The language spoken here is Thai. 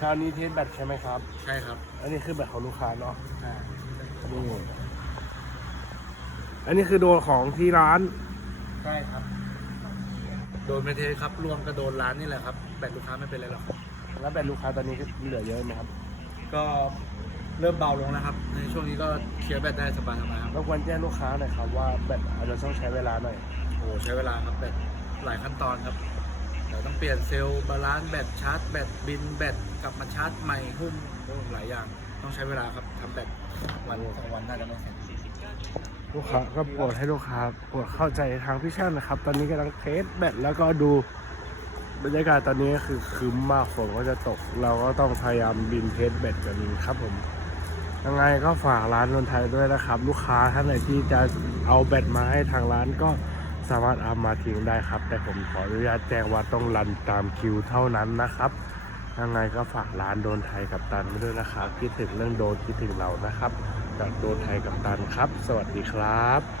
คราวนี้เทสแบตใช่ไหมครับ ใช่ครับ อันนี้คือแบตของลูกค้าเนาะอ่านี่อันนี้คือโดนของที่ร้าน ใช่ครับ โดนไปเทสครับรวมก็โดนร้านนี่แหละครับ แบตลูกค้าไม่เป็นไรหรอก แล้วแบตลูกค้าตอนนี้เหลือเยอะไหมครับ ก็เริ่มเบาลงแล้วครับ ในช่วงนี้ก็เคลียร์แบตได้สบายๆครับรบกวนแจ้งลูกค้าหน่อยครับว่าแบตอาจจะต้องใช้เวลาหน่อย โอ้โหใช้เวลาครับแบตหลายขั้นตอนครับ เดี๋ยวต้องเปลี่ยนเซลล์บาลานซ์แบตชาร์จแบตบินแบตกลับมาชาร์จใหม่หุ้มหลายอย่างต้องใช้เวลาครับทำแบตวันสองวันน่าจะไม่เสร็จลูกค้าก็โปรดให้ลูกค้าโปรดเข้าใจทางพี่ช่างนะครับ ตอนนี้กำลังเทสแบตแล้วก็ดูบรรยากาศตอนนี้คือคืมมากฝนก็จะตก เราก็ต้องพยายามบินเทสแบตกันครับผมยังไงก็ฝากร้านนนไทยด้วยนะครับ ลูกค้าท่านไหนที่จะเอาแบตมาให้ทางร้านก็ สามารถเอามาทิ้งได้ครับ แต่ผมขออนุญาตแจ้งว่าต้องรันตามคิวเท่านั้นนะครับยังไงก็ฝากร้านโดนไทยกับตันไว้ด้วยนะครับคิดถึงเรื่องโดนคิดถึงเรานะครับจากโดนไทยกับตันครับ สวัสดีครับ